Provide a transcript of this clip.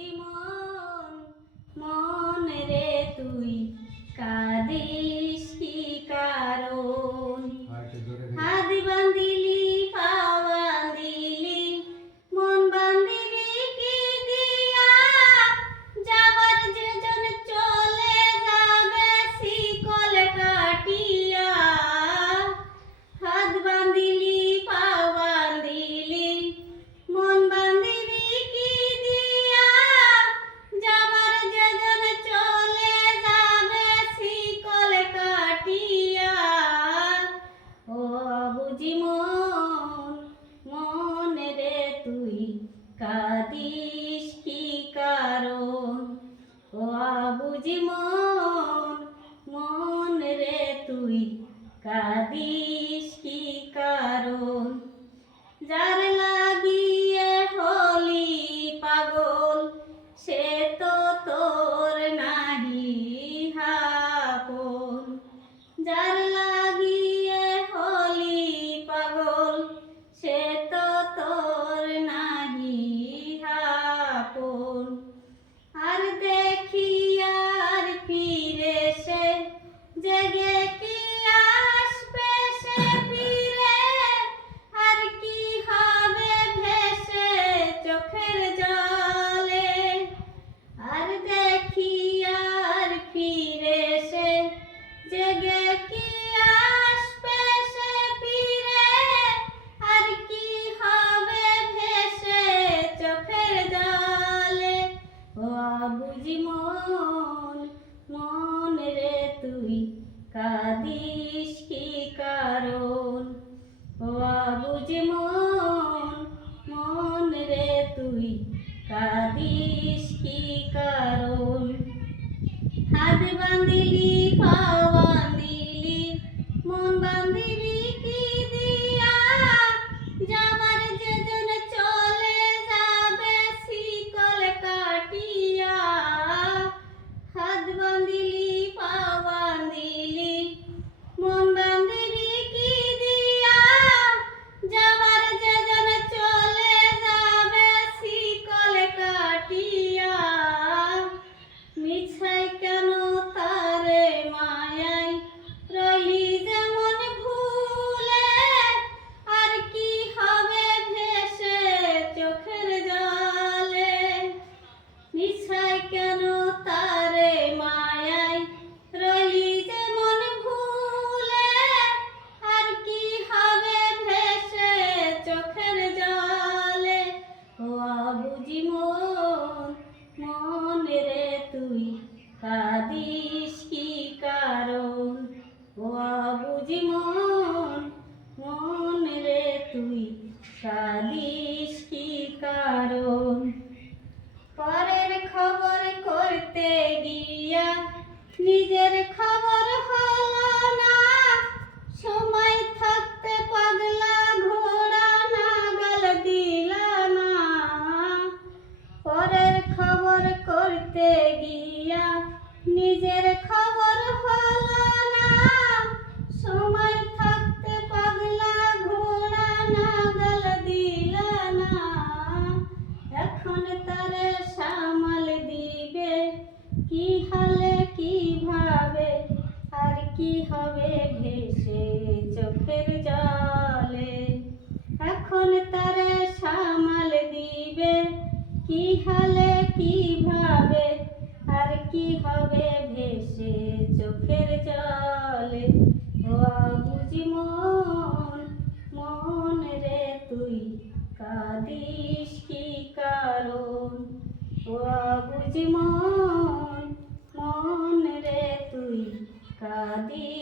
বুঝি মন মন রে তুই কাঁদিস কি কারণ হাত বান্ধিলি পা বান্ধিলি মন বান্ধিলি কি দিয়া যাবার যেজন চলে যাবে শিকল কাটিয়া হাত বান্ধিলি পা বান্ধিলি মন বান্ধিলি কি দিয়া যাবার যেজন চলে যাবে শিকল কাটিয়া ও বুঝি মন মন রে তুই কাঁদিস কি কারণ ও বুঝি মন মন রে তুই কাঁদিস কি কারণ যার লাগিয়ে হলি পাগল সে তো তোর নাহি আপন যার লাগিয়ে হলি পাগল সে তো তোর নাহি আপন আর দেখি আর ফিরে সে জেগে কি আসবে সে ফিরে আর কি হবে ভেসে চোখের জলে আর দেখি আর ফিরে সে জেগে কি আসবে সে ফিরে আর কি হবে ভেসে চোখের জলে ও বুঝি মন মন রে তুই কাঁদিস কি কারণ ও বুঝি মন মন রে তুই কাঁদিস কি কারণ হাত বান্ধিলি পা বান্ধিলি মন বান্ধিলি কি দিয়া যাবার যেজন চলে যাবে শিকল কাটিয়া হাত বান্ধিলি পা বান্ধিলি মন বান্ধিলি কি দিয়া যাবার যেজন চলে যাবে শিকল কাটিয়া মিছাই কেন তারে মায়াই রইলি যেমন ভুলে আর কি হবে ভেসে চোখের জলে মিছাই কেন তারে মায়াই রইলি যেমন ভুলে আর কি হবে ভেসে চোখের জলে ও বুঝি মন মন রে তুই কাঁদিস কি কারণ ও বুঝি মন মন রে তুই কাঁদিস কি কারণ পরের খবর করতে গিয়া নিজের খবর হলো না সময় থাকতে পাগলা ঘোড়া নাগাল দিলা না পরের খবর করতে গিয়া নিজের খবর হলো না সময় থাকতে পাগলা ঘোড়া নাগাল দিলা না এখন তারে সামাল দিবে কি হালে কিভাবে আর কি হবে ভেসে চোখের জলে এখন তারে সামাল দিবে কি হালে কিভাবে আর কি হবে ভেসে চোখের জলে ও বুঝি মন মন রে তুই কাঁদিস কি কারণ ও বুঝি মন মন রে তুই কাঁদিস